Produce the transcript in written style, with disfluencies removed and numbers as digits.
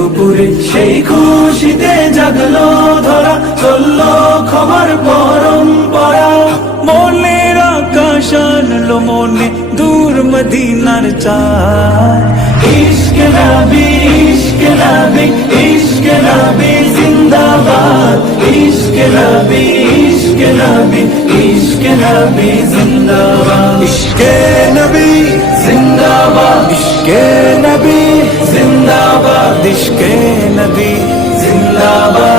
দুপুরে সেই খুশিতে জাগলো ধরা, চললো ক্ষমার পরম্পরা। মনের আকাশ আনলো মনে দূর মদিনার চাঁদ। ইশকে নবী, ইশকে নবী, ইশকে নবী জিন্দাবাদ। ইশকে নবী, ইশকে নবী, ইশকে নবী জিন্দাবাদ। ইশকে নবী জিন্দাবাদ, ইশকে নবী জিন্দাবাদ, ইশকে নবী জিন্দাবাদ।